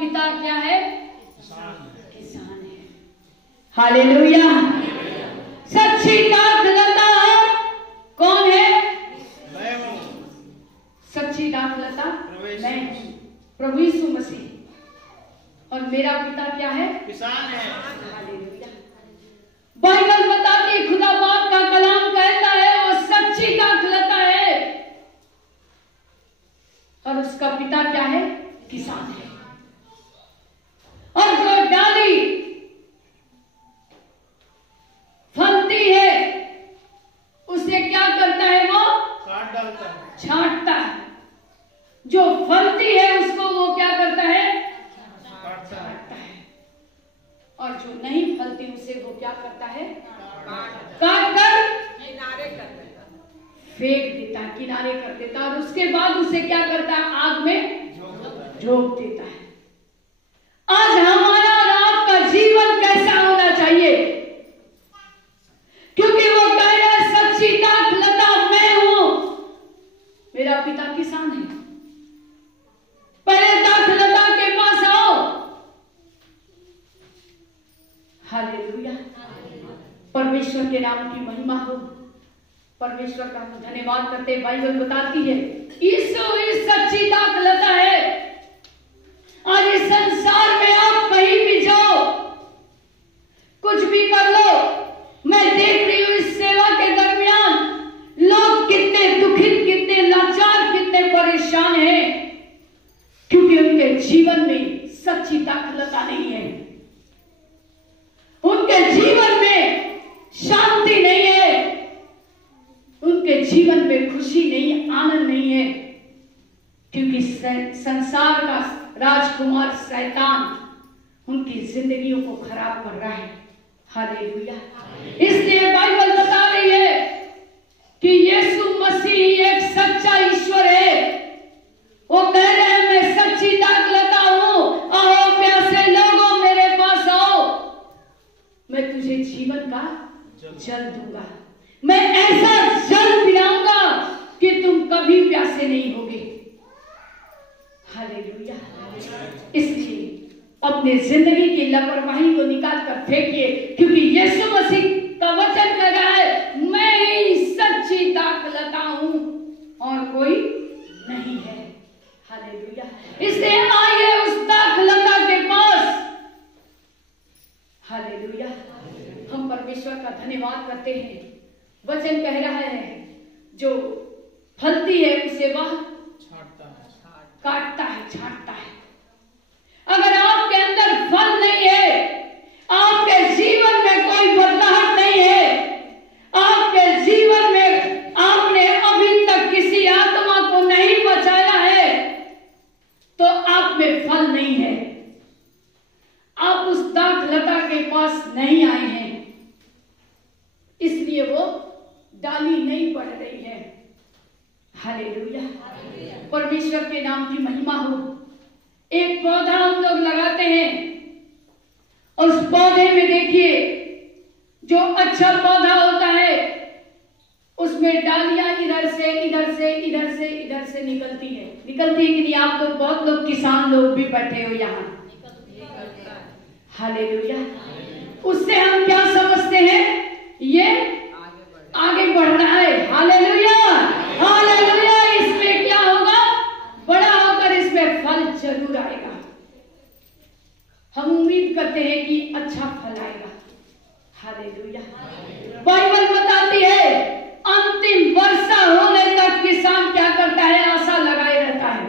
पिता क्या है? किसान है। हालेलुया। सच्ची दाखलता कौन है? सच्ची दाखलता मैं हूं, प्रभु यीशु मसीह। और मेरा पिता क्या है? किसान है। हालेलुया। बाइबल बताती है, खुदा बाप का कलाम कहता है वो सच्ची दाखलता है और उसका पिता क्या है? किसान है। और जो डाली फलती है उसे क्या करता है? वो काट डालता है, छांटता है। जो फलती है उसको वो क्या करता है? काटता है। और जो नहीं फलती उसे वो क्या करता है? काट कर किनारे कर देता, फेंक देता है, किनारे कर देता है। और उसके बाद उसे क्या करता है? आग में झोंक देता है। आज हमारा और आपका जीवन कैसा होना चाहिए? क्योंकि वो कह रहा है सच्ची दाखलता मैं हूं, मेरा पिता किसान है। पहले दाखलता के पास आओ। हालेलुया। परमेश्वर के नाम की महिमा हो। परमेश्वर का हम धन्यवाद करते हैं। बाइबल बताती है यीशु ही सच्ची दाखलता है। आज इस संसार में आप कहीं भी जाओ, कुछ भी कर लो, मैं देख रही हूं इस सेवा के दरमियान लोग कितने दुखित, कितने लाचार, कितने परेशान हैं, क्योंकि उनके जीवन में सच्ची दाखलता नहीं है। उनके जीवन में शांति नहीं है, उनके जीवन में खुशी नहीं है, आनंद नहीं है, क्योंकि संसार का राजकुमार शैतान उनकी जिंदगियों को खराब कर रहा है। हालेलुया। इसलिए बाइबल बता रही है कि यीशु मसीह एक सच्चा ईश्वर है। वो कह रहे हैं मैं सच्ची दाखलता हूं, आओ प्यासे लोगों मेरे पास आओ, मैं तुझे जीवन का जल दूंगा। मैं ऐसा जल पिलाऊंगा कि तुम कभी प्यासे नहीं होगे। हालेलुया। इसलिए अपने जिंदगी की लापरवाही को निकाल कर फेंकिए, क्योंकि यीशु मसीह का वचन कह रहा है मैं ही सच्ची दाखलता हूं और कोई नहीं है। हालेलुया। इसलिए आइए उस दाखलता के पास। हालेलुया। हम परमेश्वर का धन्यवाद करते हैं। वचन कह रहा है जो फलती है उसे वह काटता है, छांटता है। अगर आपके अंदर फल नहीं है, आपके जीवन में कोई बदलाव नहीं है, आपके जीवन में आपने अभी तक किसी आत्मा को नहीं बचाया है, तो आप में फल नहीं है। आप उस दाखलता के पास नहीं आए हैं, इसलिए वो डाली नहीं बढ़ रही है। हालेलुया। परमेश्वर के नाम की महिमा हो। एक पौधा हम लोग लगाते हैं और उस पौधे में देखिए जो अच्छा पौधा होता है उसमें डालियां इधर से इधर से इधर से इधर से निकलती है कि नहीं? आप लोग बहुत लोग किसान लोग भी बैठे हो यहाँ। हालेलुया। उससे हम क्या समझते हैं? ये आगे बढ़ रहा है। हालेलुया। हालेलुया। इसमें क्या होगा? बड़ा होकर इसमें फल जरूर आएगा। हम उम्मीद करते हैं कि अच्छा फल आएगा। हालेलुया। बाइबल बताती है अंतिम वर्षा होने तक किसान क्या करता है? आशा लगाए रहता है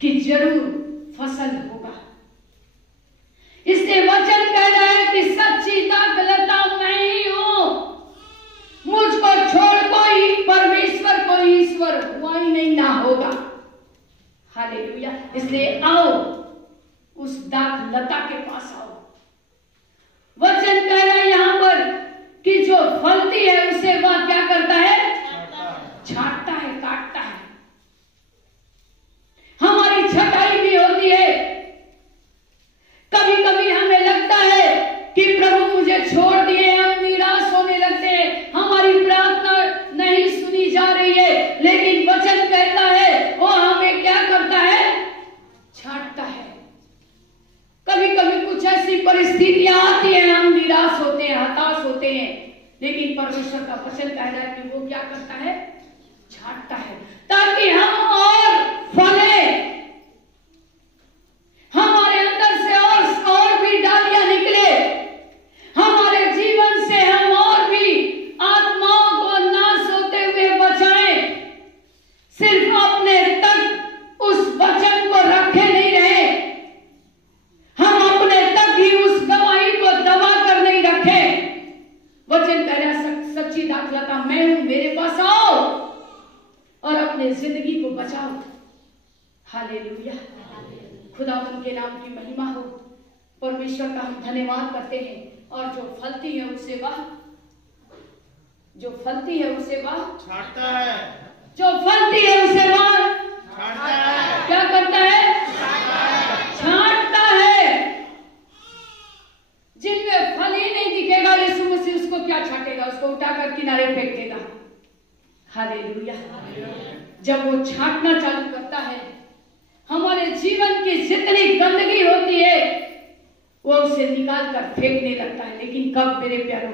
कि जरूर फसल होगा। इसलिए वचन कह रहा है कि सच्ची दाखलता मैं ही हूं, मुझको छोड़ कोई परमेश्वर को ईश्वर हुआ ही नहीं ना होगा। हालेलुया। इसलिए आओ उस दाखलता के पास आओ। वचन कह रहा है यहां पर कि जो फलती है उसे वह क्या करता है? छांटता है, काटता है। हमारी छटाई भी होती है। कभी कभी हमें लगता है कि प्रभु मुझे छोड़ दिए, हम निराश होने लगते हैं, हमारी प्रार्थना नहीं सुनी जा रही है। लेकिन वचन कहता है वो हमें क्या करता है? छांटता है। परमेश्वर का वचन कह रहा है कि वो क्या करता है, छांटता है, ताकि हम और फले, हमारे अंदर से और भी डालियां निकले, हमारे जीवन से हम और भी आत्माओं को नाश होते हुए बचाएं। सिर्फ अपने तक उस वचन को रखे नहीं रहे, हम अपने तक ही उस गवाही को दबा कर नहीं रखे। वचन कह रहा सच्ची दाखलता मैं हूं, मेरे पास आओ और अपने जिंदगी को बचाओ। हालेलुया, खुदा उनके नाम की महिमा हो। परमेश्वर का हम धन्यवाद करते हैं। और जो फलती है उसे वह छांटता है, जो फलती है उसे वह छांटता है, क्या करता है, छांटता है। जिनमें फल ही नहीं दिखेगा, यीशु मसीह उसको क्या छांटेगा, उसको उठाकर किनारे फेंक देगा। हालेलुया। जब वो छांटना चालू करता है, हमारे जीवन की जितनी गंदगी होती है वो उसे निकाल कर फेंकने लगता है। लेकिन कब मेरे प्यारों,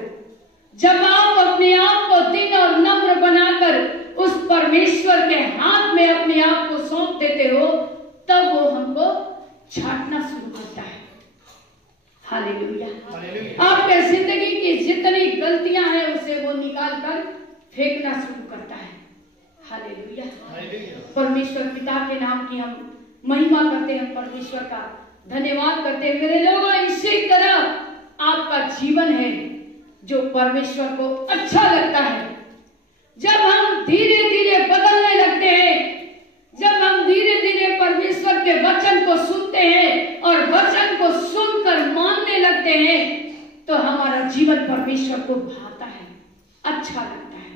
जब आप अपने आप को दीन और नम्र बनाकर उस परमेश्वर के हाथ में अपने आप को सौंप देते हो, तब वो हमको छांटना शुरू करता है। हालेलुया। आपके जिंदगी की जितनी गलतियां हैं उसे वो निकाल कर फेंकना शुरू करता है। हालेलुया। परमेश्वर पिता के नाम की हम महिमा करते हैं, परमेश्वर का धन्यवाद करते हैं। मेरे लोगों, इसी तरह आपका जीवन है जो परमेश्वर को अच्छा लगता है। जब हम धीरे धीरे बदलने लगते हैं, जब हम धीरे धीरे परमेश्वर के वचन को सुनते हैं और वचन को सुनकर मानने लगते हैं, तो हमारा जीवन परमेश्वर को भाता है, अच्छा लगता है।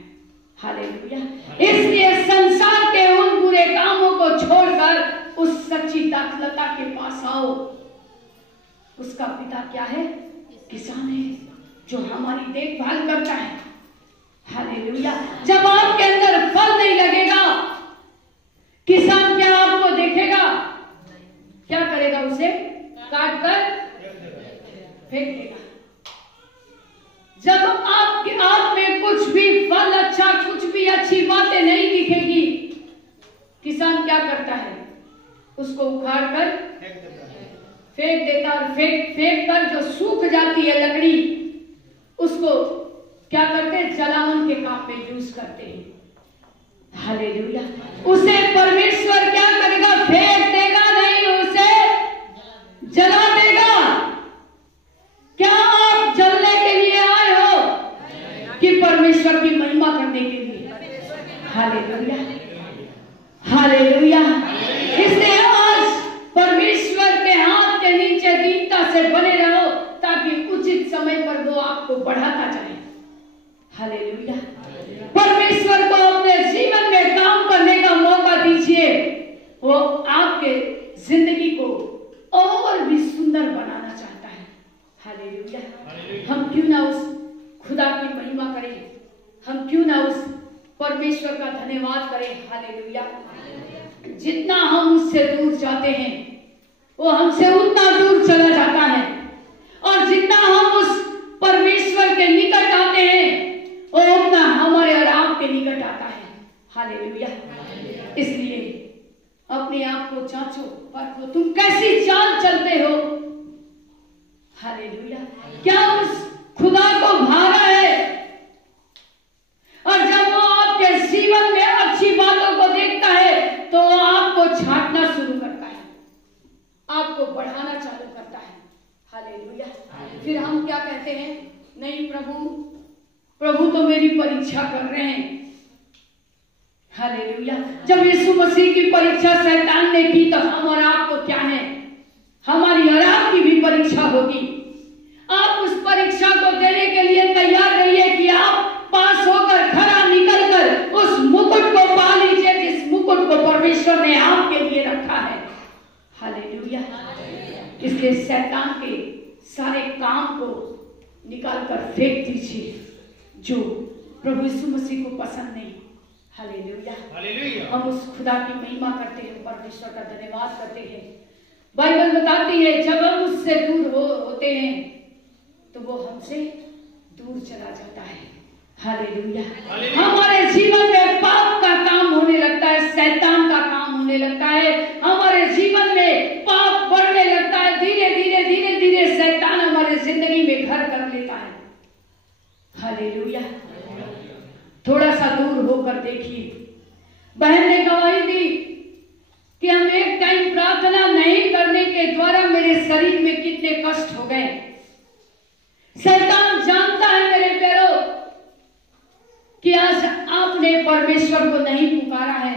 हालेलुया। इसलिए संसार के उन बुरे कामों को छोड़कर उस सच्ची दाखलता के पास आओ। उसका पिता क्या है, किसान है, जो हमारी देखभाल करता है। हालेलुया। जब आपके अंदर फल नहीं लगेगा, किसान क्या आपको देखेगा, क्या करेगा, उसे काट कर फेंक देगा। जब आपके आप में कुछ भी फल अच्छा, कुछ भी अच्छी बातें नहीं दिखेगी, किसान क्या करता है, उसको उखाड़ कर फेंक देता। और फेंक कर जो सूख जाती है लकड़ी, उसको क्या करते हैं, जलावन के काम में यूज करते हैं। हालेलुया। उसे परमेश्वर क्या करेगा, फेंक देगा नहीं, उसे जला देगा। क्या आप जलने के लिए आए हो कि परमेश्वर की महिमा करने के लिए? Hallelujah, hallelujah. इसलिए आज परमेश्वर के हाथ के नीचे दीनता से बने रहो, ताकि उचित समय पर वो आपको बढ़ाता जाए। हालेलुया। परमेश्वर को अपने जीवन में काम करने का मौका दीजिए। वो आपके जिंदगी को और भी सुंदर बनाना चाहता है। हालेलुया। हम क्यों ना उस खुदा की महिमा करें, हम क्यों ना उस परमेश्वर का धन्यवाद करें। हालेलुया। जितना हम उससे दूर जाते हैं, वो हमसे उतना दूर चला जाता है, और जितना हम उस परमेश्वर के निकट आते हैं, वो उतना हमारे और आपके निकट आता है। हालेलुया। इसलिए अपने आप को जांचो, परखो, तुम कैसी चाल चलते हो। हालेलुया। क्या उस खुदा को भागा है? और जब वो आपके जीवन में अच्छी बातों को देखता है, तो वो आपको छांटना शुरू करता है, आपको बढ़ाना चालू करता है। हालेलुया। फिर हम क्या कहते हैं, नहीं प्रभु तो मेरी परीक्षा कर रहे हैं। हालेलुया। जब यीशु मसीह की परीक्षा शैतान ने की, तो हम और आपको क्या है, हमारी और आपकी भी परीक्षा होगी। आप उस परीक्षा को देने के लिए तैयार रहिए कि आप पास होकर, खरा निकलकर उस मुकुट को पा लीजिए, जिस मुकुट को परमेश्वर ने आपके लिए रखा है। हालेलुया। इसलिए शैतान के सारे काम को निकाल कर फेंक दीजिए, जो प्रभु यीशु मसीह को पसंद नहीं। हालेलुया। हम उस खुदा की महिमा करते हैं, परमेश्वर का धन्यवाद करते हैं। बाइबल बताती है, जब हम उससे दूर होते हैं, तो वो हमसे दूर चला जाता है। हालेलुया। हमारे जीवन में पाप का काम होने लगता है, शैतान का काम होने लगता है, हमारे जीवन में पाप बढ़ने लगता है, धीरे धीरे धीरे धीरे शैतान हमारे जिंदगी में घर कर लेता है। हालेलुया। थोड़ा सा दूर होकर देखिए, बहन ने गवाही दी कि हम एक टाइम प्रार्थना नहीं करने के द्वारा मेरे शरीर में कितने कष्ट हो गए। शैतान जानता है मेरे प्यारों कि आज आपने परमेश्वर को नहीं पुकारा है,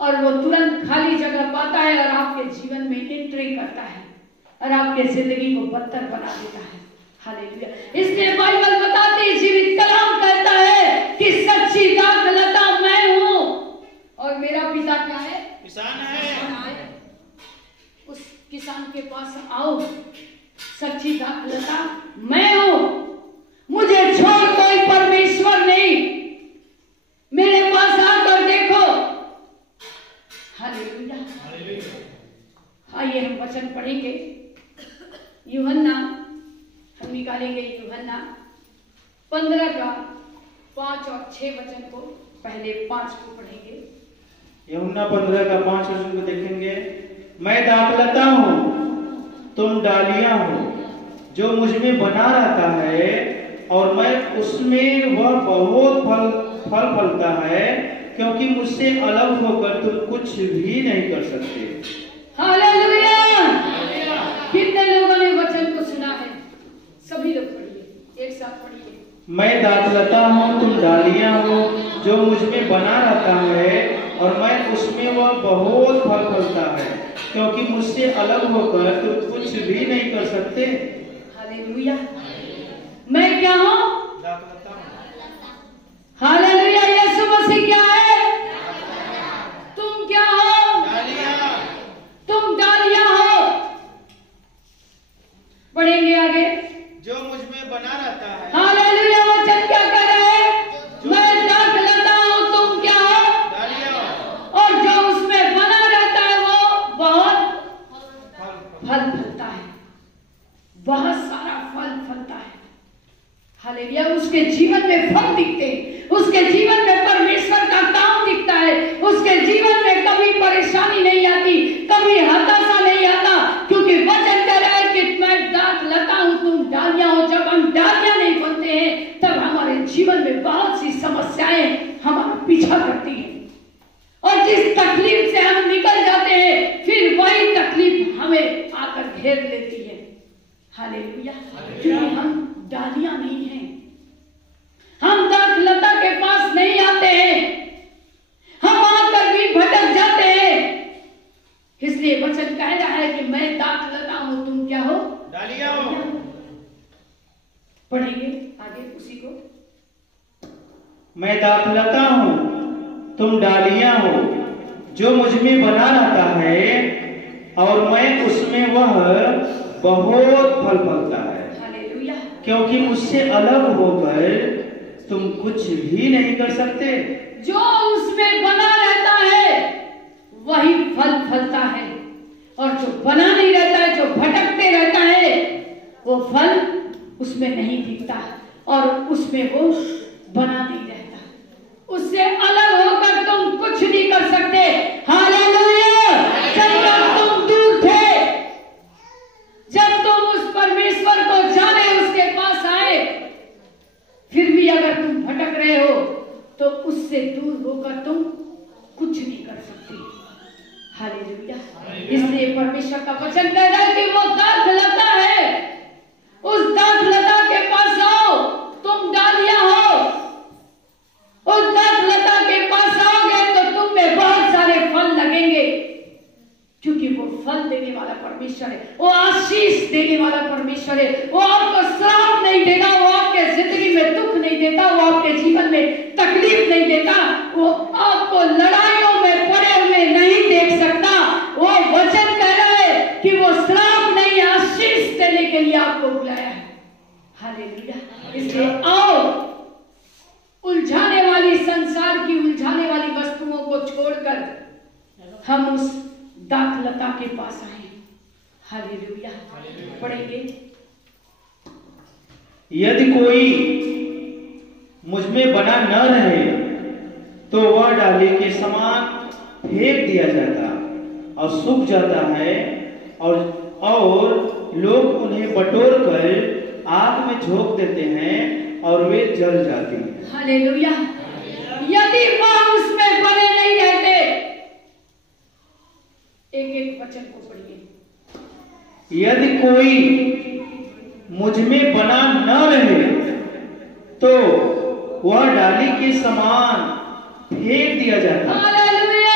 और वो तुरंत खाली जगह पाता है और आपके जीवन में एंट्री करता है और आपके जिंदगी को बदतर बना देता है। हालेलुया। इसलिए बाइबल बताती है, जीवित कलाम कहता है कि सच्ची दाखलता मैं हूं और मेरा पिता क्या है? किसान है। उस किसान के पास आओ, सच्ची दाखलता मैं हूं, मुझे छोड़ कोई परमेश्वर नहीं, मेरे पास आकर देखो। हालेलुया। आइए हम वचन पढ़ेंगे, यूहन्ना, हम निकालेंगे यूहन्ना 15 का 5 और 6 वचन को, पहले 5 को पढ़ेंगे। यूहन्ना 15 का 5 वचन को देखेंगे। मैं दाखलता हूँ, तुम डालियां हो, जो मुझ में बना रहता है और मैं उसमें, वह बहुत फल फलता है, क्योंकि मुझसे अलग होकर तुम कुछ भी नहीं कर सकते। हालेलुया। कितने लोगों ने वचन को सुना है? सभी लोग पढ़िए, एक साथ पढ़िए। मैं दाखलता हूँ, तुम डालियां हो, जो मुझ में बना रहता है और मैं उसमें, वह बहुत फल फलता है, क्योंकि मुझसे अलग होकर तुम कुछ भी नहीं कर सकते। हालेलुया। मैं क्या हूँ? दाखलता हूँ। हालेलुया। यीशु मसीह क्या है? तुम क्या हो? डालियां। तुम डालियां हो। पढ़ेंगे आगे। जो मुझ में बना रहता है। हालेलुया। वचन क्या कर रहे हैं? मैं दाखलता हूं, तुम क्या हो? डालियां। और जो उसमें बना रहता है वो बहुत फल फलता है, बहुत सारा फल फलता है। हालेलुया। उसके जीवन में फल दिखते हैं, उसके जीवन में परमेश्वर का काम दिखता है, उसके जीवन में कभी परेशानी नहीं आती, कभी हताशा नहीं आता, क्योंकि वचन कह रहा है कि मैं दाखलता हूं, तुम डालियां हो। जब हम डालियां नहीं बनते हैं तब हमारे जीवन में बहुत सी समस्याएं हमारा पीछा करती हैं, और जिस तकलीफ से हम निकल जाते हैं फिर वही तकलीफ हमें आकर घेर लेती है। हालेलुया। क्योंकि हम डालियां नहीं हैं, हम दाखलता के पास नहीं आते हैं, हम आकर भी भटक जाते हैं। इसलिए वचन कह रहा है कि मैं दाखलता हूं, तुम क्या हो? डालियां हो। पढ़ेंगे आगे उसी को। मैं दाखलता हूँ, तुम डालियां हो, जो मुझ में बना रहता है और मैं उसमें, वह बहुत फल फलता है, हालेलुया। क्योंकि मुझसे अलग होकर तुम कुछ भी नहीं कर सकते। जो उसमें बना रहता है वही फल फलता है, और जो बना नहीं रहता है, जो भटकते रहता है, वो फल उसमें नहीं दिखता और उसमें वो बना नहीं रहता। उससे अलग होकर तुम कुछ नहीं कर सकते। हालेलुया। जब तक तुम दूर थे, जब तुम उस परमेश्वर को जाने, उसके पास आए, फिर भी अगर तुम भटक रहे हो तो उससे दूर होकर तुम कुछ नहीं कर सकते। हालेलुया। इसलिए परमेश्वर का वचन कह रहा है कि वो दाखलता है, उस दाखलता के पास आओ। तुम डालियां हो, उस दाखलता के पास आओगे तो तुम में बहुत सारे फल लगेंगे, क्योंकि वो फल देने वाला परमेश्वर है, वो आशीष देने वाला परमेश्वर है। वो आपको श्राप नहीं देगा, वो आपके जिंदगी में दुख नहीं देता, वो आपके जीवन में तकलीफ नहीं देता, वो आपको लड़ाइयों में पड़े हुए नहीं देख सकता। वो वचन कह रहा है कि वो श्राप नहीं, आशीष देने के लिए आपको बुलाया है। हालेलुया। इसलिए आओ, उलझाने वाली, संसार की उलझाने वाली वस्तुओं को छोड़कर हम उस दाखलता के पास आए। हालेलुया। पढ़ेंगे। यदि कोई मुझ में बना न रहे तो वह डाली के समान फेंक दिया जाता और सूख जाता है, और लोग उन्हें बटोर कर आग में झोंक देते हैं और वे जल जाती हैं। हालेलुया। यदि वह उसमें बने नहीं रहते, एक एक वचन को पढ़िए। यदि कोई मुझ में बना न रहे तो वह डाली के समान फेंक दिया जाता। हालेलुया।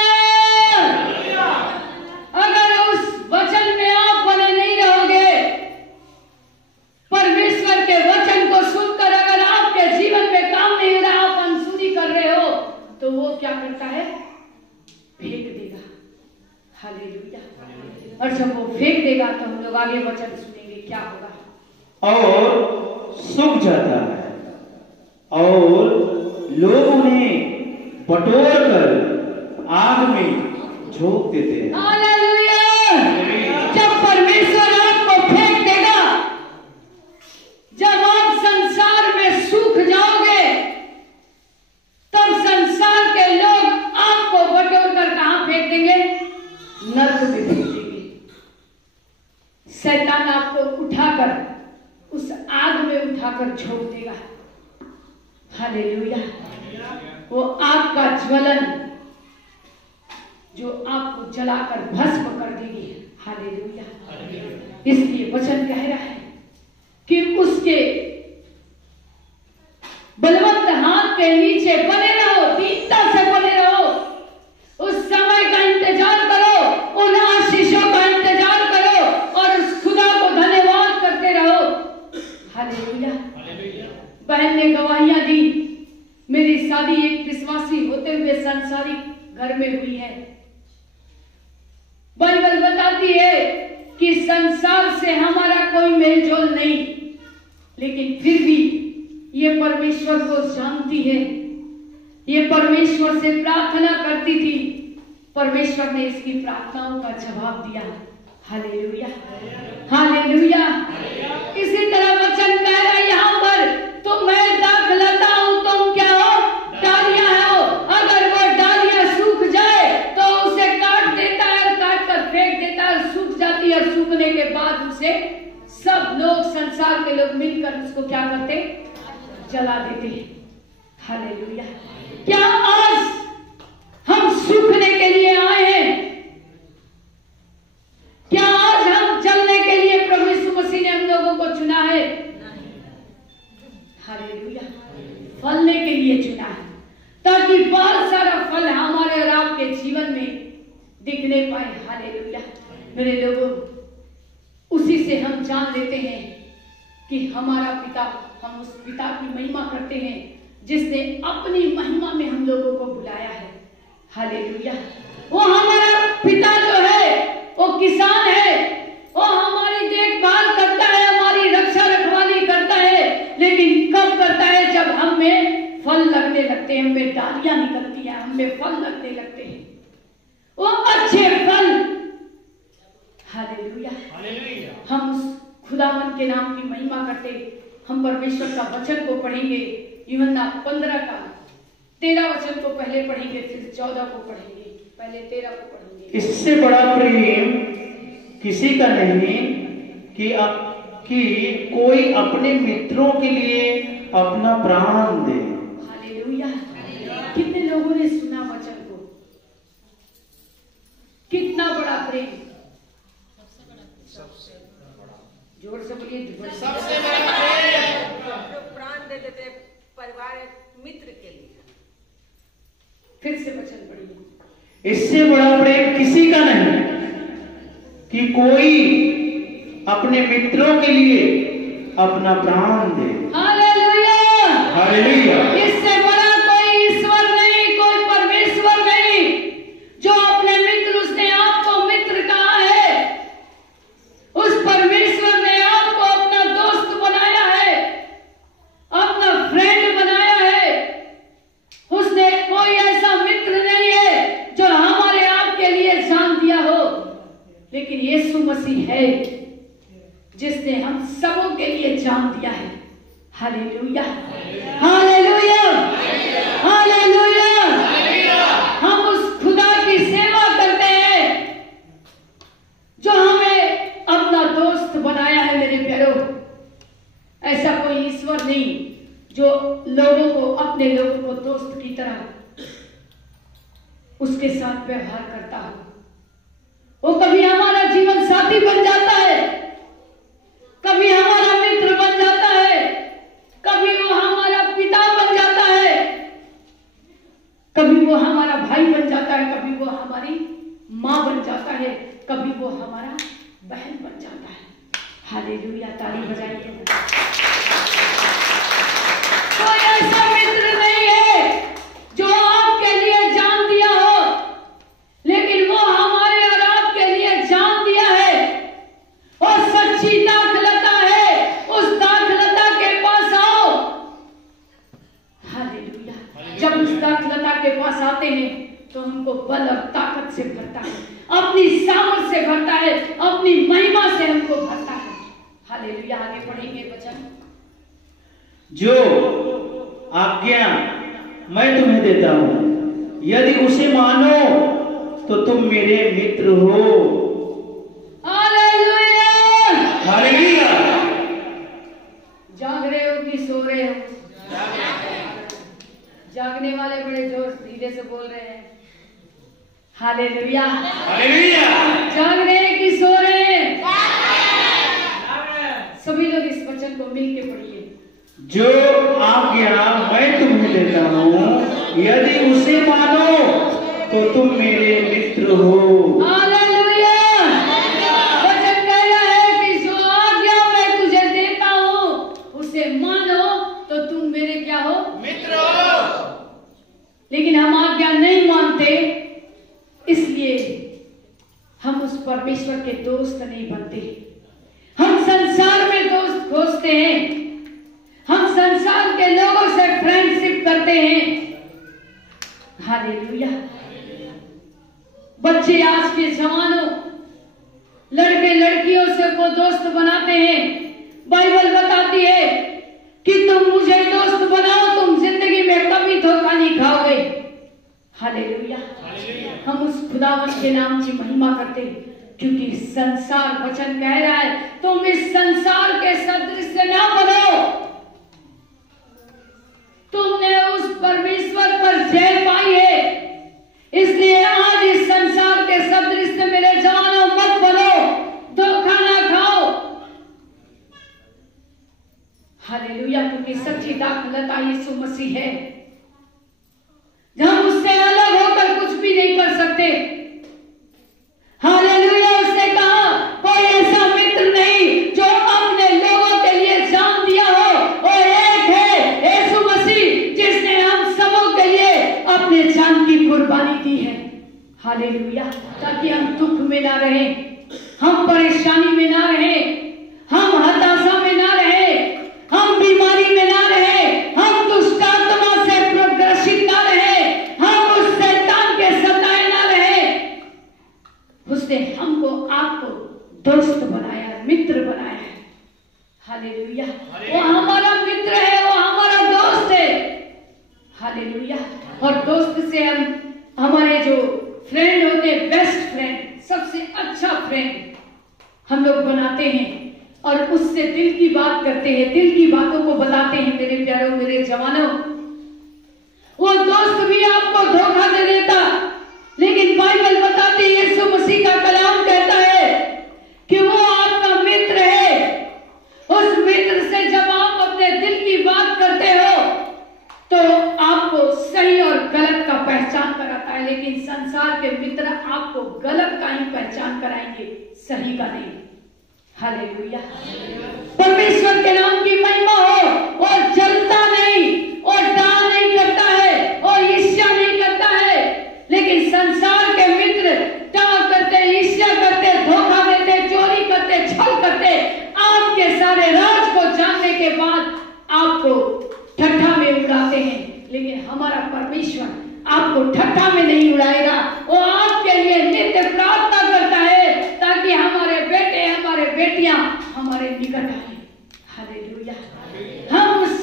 अगर उस वचन में आप बने नहीं रहोगे, परमेश्वर के वचन को सुनकर अगर आपके जीवन में काम नहीं हो रहा, आप अनसुनी कर रहे हो, तो वो क्या करता है? फेंक देगा। हालेलुया। और जब वो फेंक देगा तो हम लोग आगे वचन सुनेंगे क्या होगा। और सूख जाता है और लोग उन्हें बटोर कर आग में झोंक देते हैं। हालेलुया। जब परमेश्वर आपको फेंक देगा, जब आप संसार में सूख जाओगे, तब संसार के लोग आपको बटोर कर कहां फेंक देंगे? नर्क में फेंक देंगे। शैतान आपको उठाकर उस आग में उठाकर झोंक देगा। हालेलुया। वो आग का ज्वलन जो आपको जलाकर भस्म कर देगी। हालेलुया। इसलिए वचन कह रहा है कि उसके बलवंत हाथ के नीचे बने रहो, दीनता से बने रहो, उस समय का इंतजार करो, उन आशीषों का इंतजार करो और उस खुदा को धन्यवाद करते रहो। हालेलुया। बहन ने गवाहियां दी, मेरी शादी एक विश्वासी होते हुए सांसारिक घर में हुई है। बाइबल बताती है कि संसार से हमारा कोई मेलजोल नहीं, लेकिन फिर भी ये परमेश्वर को जानती है, ये परमेश्वर से प्रार्थना करती थी। परमेश्वर ने इसकी प्रार्थनाओं का जवाब दिया। हालेलुया। हालेलुया। इसी तरह वचन कह रहा है यहाँ पर, तो मैं दाखलता हूं, तुम क्या हो? डालियां हो। अगर वो डालियां सूख जाए तो उसे काट देता है, काट कर फेंक देता है, सूख जाती है। सूखने के बाद उसे सब लोग, संसार के लोग मिलकर उसको क्या करते? जला देते हैं। हालेलुया। क्या आज हम सूखने के लिए आए हैं? क्या आज हम जलने के लिए प्रभु यीशु मसीह ने हम लोगों को चुना है? हालेलुया। फलने के लिए चुना है, ताकि बहुत सारा फल हमारे और आपके जीवन में दिखने पाए। हालेलुया। मेरे लोगों, उसी से हम जान लेते हैं कि हमारा पिता, हम उस पिता की महिमा करते हैं जिसने अपनी महिमा में हम लोगों को बुलाया है। हालेलुया। वो हमारा पिता जो है वो किसान है, वो हमारी देखभाल करता है, हमारी रक्षा रखवाली करता है, लेकिन कब करता है? जब हम में फल लगने लगते हैं, हमें डालियां निकलती हैं, हमें फल लगने लगते हैं, वो अच्छे फल। हालेलुया। हम उस खुदावन के नाम की महिमा करते। हम परमेश्वर का वचन को पढ़ेंगे, यूहन्ना 15 का 13 वचन को पहले पढ़ेंगे, फिर 14 को पढ़ेंगे। पहले 13 को पढ़ेंगे। इससे बड़ा प्रेम किसी का नहीं कि कोई अपने मित्रों के लिए अपना प्राण दे। हालेलुया। कितने लोगों ने सुना वचन को? कितना बड़ा प्रेम! जोर से बोलिए। सबसे बड़ा प्रेम जो प्राण दे देते परिवार मित्र के लिए। फिर से वचन पढ़िए। इससे बड़ा प्रेम किसी का नहीं कि कोई अपने मित्रों के लिए अपना प्राण दे। हालेलुया। हालेलुया। इससे बड़ा कोई ईश्वर नहीं, कोई परमेश्वर नहीं, जो अपने मित्र, उसने आपको मित्र कहा है, उस परमेश्वर ने आपको अपना दोस्त बनाया है, अपना फ्रेंड बनाया है। उसने कोई ऐसा मित्र नहीं है जो हमारे आपके लिए जान दिया हो, लेकिन यीशु मसीह है जिसने हम सबों के लिए जान दिया है। Hallelujah, hallelujah, hallelujah. हम उस खुदा की सेवा करते हैं जो हमें अपना दोस्त बनाया है। मेरे प्यारों, ऐसा कोई ईश्वर नहीं जो लोगों को, अपने लोगों को दोस्त की तरह उसके साथ व्यवहार करता हो। वो कभी हमारा जीवन साथी बन जाता है, कभी हमारा मित्र बन जाता है, कभी वो हमारा पिता बन जाता है, कभी वो हमारा भाई बन जाता है, कभी वो हमारी माँ बन जाता है, कभी वो हमारा बहन बन जाता है। हालेलुया, ताली बजाइए। कोई ऐसा मित्र नहीं है जो आपके लिए जान दिया हो, लेकिन वो हमारे और आपके लिए जान दिया है। और सच्ची दाखलता है, उस दाखलता के पास आओ। हालेलुया। जब उस दाखलता के पास आते हैं तो हमको बल और ताकत से भरता है, अपनी सामर्थ से भरता है, अपनी महिमा से हमको भरता है। हालेलुया। आगे पढ़ेंगे वचन। जो आज्ञा मैं तुम्हें देता हूं, यदि उसे मानो तो तुम मेरे मित्र हो। Hallelujah, hallelujah. जाग रहे हो कि सो रहे हो? जागने वाले बड़े जोर धीरे से बोल रहे हैं। Hallelujah, hallelujah. जाग रहे हैं कि सो रहे हैं? सभी लोग इस वचन को मिल के पढ़िए। जो आज्ञा मैं तुम्हें देता हूं, यदि उसे मानो तो तुम मेरे मित्र हो। हालेलुया। वचन कह रहा है कि जो आज्ञा मैं तुझे देता हूं, उसे मानो तो तुम मेरे क्या हो? मित्र हो। लेकिन हम आज्ञा नहीं मानते, इसलिए हम उस परमेश्वर के दोस्त नहीं बनते। हम संसार में दोस्त खोजते हैं, हम संसार के लोगों से फ्रेंडशिप करते हैं। हालेलुया। बच्चे आज के जमानों, लड़के लड़कियों से वो दोस्त बनाते हैं। बाइबल बताती है कि तुम मुझे दोस्त बनाओ, तुम जिंदगी में कभी धोखा नहीं खाओगे। हालेलुया। हम उस खुदावन के नाम की महिमा करते हैं, क्योंकि संसार, वचन कह रहा है तुम इस संसार के सदृश ना बनो। तुमने उस परमेश्वर पर जय पाई है, इसलिए आज इस संसार के सदृश से मेरे जवानों मत बनो, धोखा ना खाओ। हालेलुया। क्योंकि सच्ची दाखलता यीशु मसीह है। हम उससे अलग होकर कुछ भी नहीं कर सकते। हालेलुया। उसने कहा कोई ऐसा मित्र नहीं जो अपने लोगों के लिए जान दिया हो, और एक है यीशु मसीह जिसने हम सबों के लिए अपने जान की कुर्बानी दी है। हालेलुया। ताकि हम दुख में ना रहें, हम परेशानी में ना रहें, हम हताशा में ना रहें, हम बीमारी में ना रहें, हम दुष्ट आत्मा से ग्रसित ना रहें, हम उस शैतान के सताए ना रहें। उसने हमको, आपको दोस्त बनाया, मित्र बनाया है। हालेलुया। वो हमारा मित्र है, वो हमारा दोस्त है। हालेलुया। और दोस्त से हम, हमारे जो फ्रेंड होते हैं, बेस्ट फ्रेंड, सबसे अच्छा फ्रेंड हम लोग बनाते हैं और उससे दिल की बात करते हैं, दिल की बातों को बताते हैं। मेरे प्यारों, मेरे जवानों, वो दोस्त भी आपको धोखा दे देता, लेकिन बाइबल बताती है, यीशु मसीह का कलाम कहता है कि वो आपका मित्र है। उस मित्र से जब आप अपने दिल की बात करते हो तो आपको सही और गलत का पहचान कराता है। लेकिन संसार के मित्र आपको गलत का ही पहचान कराएंगे, सही का नहीं। हालेलुया। परमेश्वर के नाम की महिमा हो। और जलता नहीं, और डाल नहीं करता है, और ईर्ष्या नहीं करता है। लेकिन संसार के मित्र डाल करते, ईर्ष्या करते, धोखा देते, चोरी करते, छल करते, आपके सारे राज को जानने के बाद आपको ठट्ठा में उड़ाते हैं। लेकिन हमारा परमेश्वर आपको ठट्ठा में नहीं उड़ाएगा। वो आपके लिए नित्य प्रार्थना करता है ताकि हमारे बेटे, हमारे बेटियां हमारे निकट आए। हालेलुया। हम उस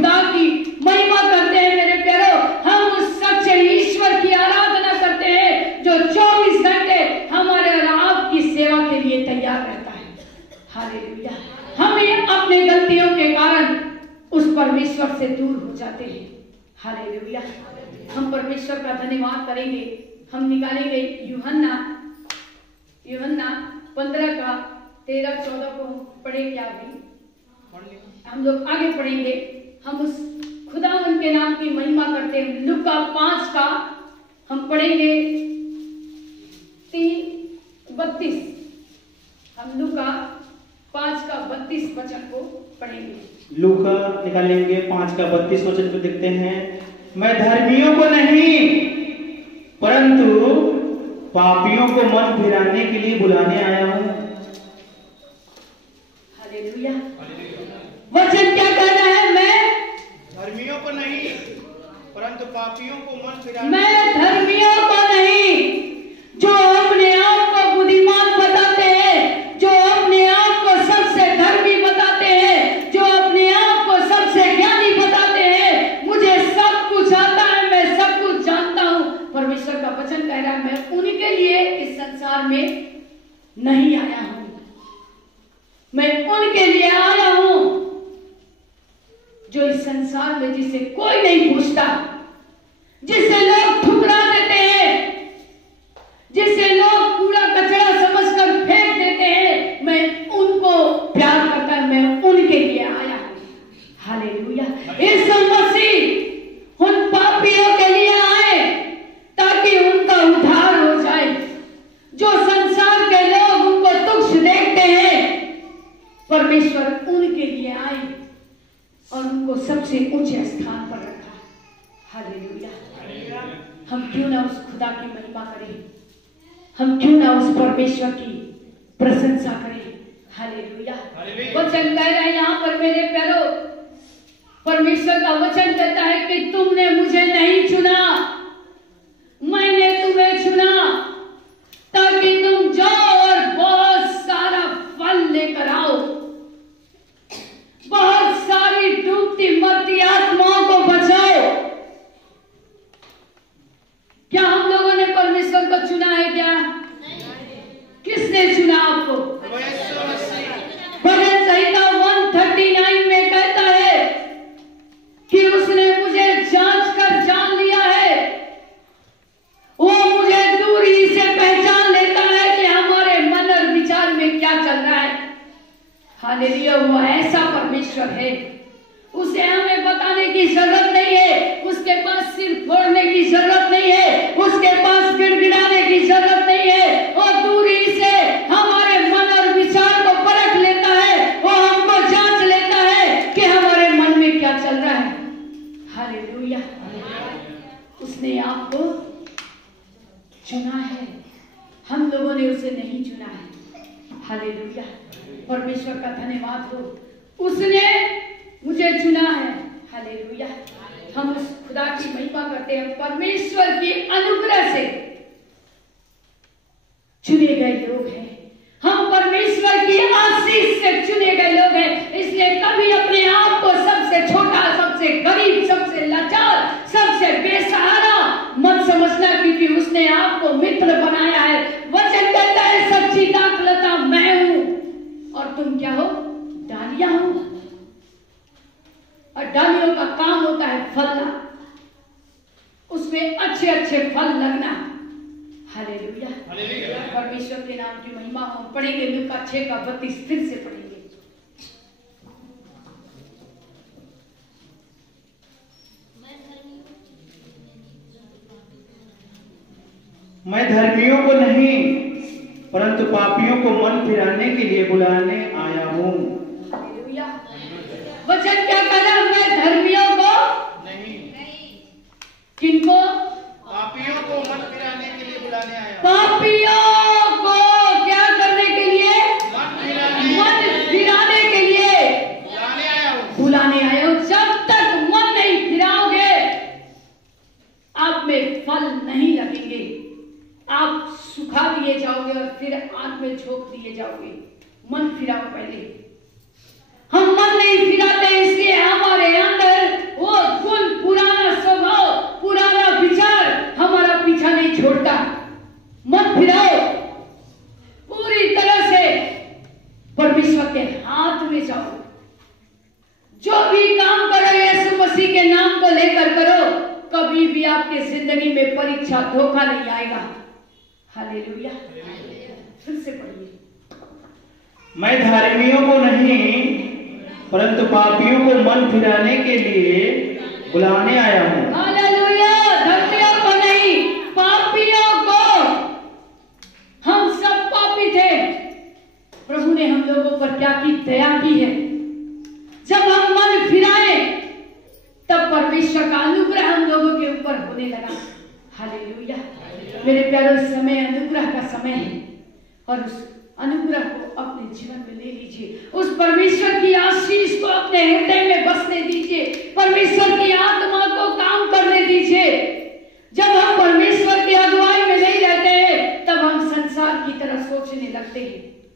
खुदा की महिमा करते हैं मेरे प्यारो। हम उस सच्चे ईश्वर की आराधना करते हैं जो 24 घंटे हमारे और आपकी सेवा के लिए तैयार रहता है। हालेलुया। हमें अपने गलतियों के कारण उस परमेश्वर से दूर हो जाते हैं। हालेलुया। हम परमेश्वर का धन्यवाद करेंगे। हम निकालेंगे यूहन्ना 15 का 13-14 को पढ़े क्या अभी हम लोग आगे पढ़ेंगे। हम उस खुदावन के नाम की महिमा करते हैं। लूका 5 का हम पढ़ेंगे 3:32। हम लूका 5 का 32 वचन को पढ़ेंगे। लूका निकालेंगे 5 का 32 वचन को देखते हैं। मैं धर्मियों को नहीं परंतु पापियों को मन फिराने के लिए बुलाने आया हूं। हालेलुया। वचन क्या कह रहा है? मैं धर्मियों को नहीं परंतु पापियों को मन फिराने। मैं धर्मियों को नहीं, जो अपने आप को बुद्धिमान बताते हैं, जो अपने आप को सबसे धर्मी बताते हैं, जो अपने आप को सबसे ज्ञानी बताते हैं, मुझे सब कुछ आता है, मैं सब कुछ जानता हूं। परमेश्वर का वचन कह रहा है मैं उनके लिए इस संसार में नहीं आया हूं, मैं उनके लिए आया हूं जो इस संसार में जिसे कोई नहीं पूछता, जिसे लोग ठुकरा देते हैं, जिसे लोग कूड़ा कचरा समझकर फेंक देते हैं, मैं उनको प्यार करता है, मैं उनके लिए आया हूं। हालेलुया। यीशु मसीह उन पापियों के लिए आए ताकि उनका उद्धार हो जाए। जो संसार के लोग उनको तुच्छ देखते हैं, परमेश्वर उनके लिए आए और उनको सबसे ऊंचे स्थान पर रखा। हालेलुया। हम क्यों ना उस खुदा की महिमा करें, हम क्यों ना उस परमेश्वर की प्रशंसा करें। हालेलुया। वचन कह रहा है यहाँ पर मेरे प्यारो, परमेश्वर का वचन कहता है कि तुमने मुझे नहीं चुना, मैंने तुम्हें चुना ताकि तुम जाओ और बहुत सारा फल लेकर आओ, बहुत सारी डूबती मरती आत्माओं को बचाओ। क्या हम लोगों ने परमेश्वर को चुना है? क्या किसने चुना आपको? भजन संहिता 139 में कहता है कि उसने मुझे जांच कर जान लिया है, वो मुझे दूर ही से पहचान लेता है कि हमारे मन और विचार में क्या चल रहा है। हालेलुया। वो ऐसा परमेश्वर है, उसे हमें बताने की जरूरत नहीं है, उसके पास सिर फोड़ने की जरूरत नहीं है, उसके पास गिड़गिड़ाने की जरूरत नहीं है। वो दूरी से हमारे मन और विचार को परख लेता है, वो हमको जांच लेता है कि हमारे मन में क्या चल रहा है। हालेलुया। उसने आपको चुना है, हम लोगों ने उसे नहीं चुना है। हालेलुया। परमेश्वर का धन्यवाद हो, उसने मुझे चुना है। हालेलुया। हम उस खुदा की महिमा करते हैं, परमेश्वर की अनुग्रह से चुने गए लोग हैं, हम परमेश्वर की आशीष से चुने गए लोग हैं। इसलिए कभी अपने आप को सबसे छोटा, सबसे गरीब, सबसे लाचार, सबसे बेसहारा मत समझना, क्योंकि उसने आपको मित्र बनाया है। वचन कहता है सच्ची दाखलता मैं हूं और तुम क्या हो? डालियां हो। और डालियों का काम होता है फलना, उसमें अच्छे अच्छे फल लगना। हालेलुया। परमेश्वर के नाम की महिमा हम पढ़ेंगे। लूका 6 का 32 फिर से पढ़ेंगे। मैं धर्मियों को नहीं परंतु पापियों को मन फिराने के लिए बुलाने आया हूं। हालेलुया। वचन क्या कह रहा है? मैं धर्मियों को नहीं, किनको? पापियों को मन फिराने के लिए बुलाने आया हूं। पापियों को क्या करने के लिए? मन फिराने के लिए बुलाने आया हूं। बुलाने आए हो। जब तक मन नहीं फिराओगे आप में फल नहीं लगेंगे, आप सुखा दिए जाओगे और फिर आग में झोंक दिए जाओगे। मन फिराओ पहले। हम मन नहीं फिराते, इसलिए हमारे अंदर आपके जिंदगी में परीक्षा धोखा नहीं आएगा। हालेलुया। फिर से पढ़िए। मैं धार्मियों को नहीं परंतु पापियों को मन फिराने के लिए बुलाने आया हूँ। हालेलुया। धर्मियों को नहीं, पापियों को। हम सब पापी थे, प्रभु ने हम लोगों पर क्या की दया की है। जब हम मन फिराए तब परमेश्वर का अनुग्रह हम लोगों के ऊपर होने लगा। हालेलुया। मेरे प्यारों, समय अनुग्रह का समय है और उस अनुग्रह को अपने जीवन में ले लीजिए। उस परमेश्वर की आशीष को अपने हृदय में बसने दीजिए। परमेश्वर की आत्मा को काम करने दीजिए। जब हम परमेश्वर की अगुवाई में नहीं रहते हैं तब हम संसार की तरह सोचने लगते हैं।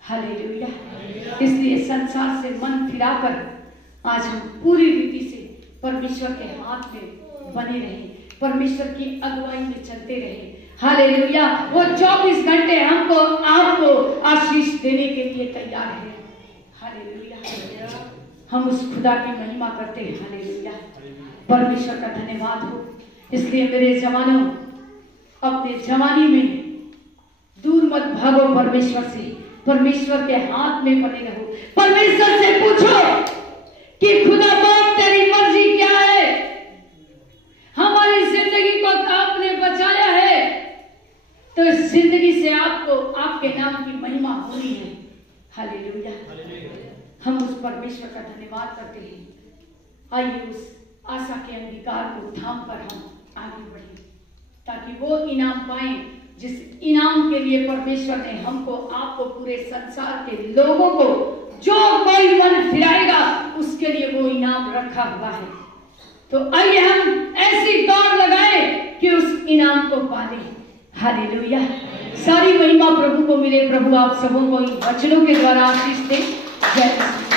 हालेलुया। इसलिए संसार से मन फिराकर आज हम पूरी रीति से परमेश्वर के हाथ में बने रहे, परमेश्वर की अगुवाई में चलते रहे। हालेलुया। वो 24 घंटे हमको आपको आशीष देने के लिए तैयार है। हालेलुया। हम उस खुदा की महिमा करते हैं। हालेलुया। परमेश्वर का धन्यवाद हो। इसलिए मेरे जवानों, अपने जवानी में दूर मत भागो परमेश्वर से, परमेश्वर के हाथ में बने रहो। परमेश्वर से पूछो कि खुदा बाप तेरी मर्जी क्या है। हमारी जिंदगी को तो आपने बचाया है, तो इस जिंदगी से आपको आपके नाम की महिमा होनी है। हालेलुया। हम उस परमेश्वर का धन्यवाद करते हैं। आइए उस आशा के अंधकार को थाम कर हम आगे बढ़े, ताकि वो इनाम पाएं जिस इनाम के लिए परमेश्वर ने हमको, आपको, पूरे संसार के लोगों को, जो कोई मन फिराएगा उसके लिए वो इनाम रखा हुआ है। तो आइए हम ऐसी दौड़ लगाएं कि उस इनाम को पा लें। हालेलुया। सारी महिमा प्रभु को मिले। प्रभु आप सबों को इन वचनों के द्वारा आशीष दे। जय मसीह।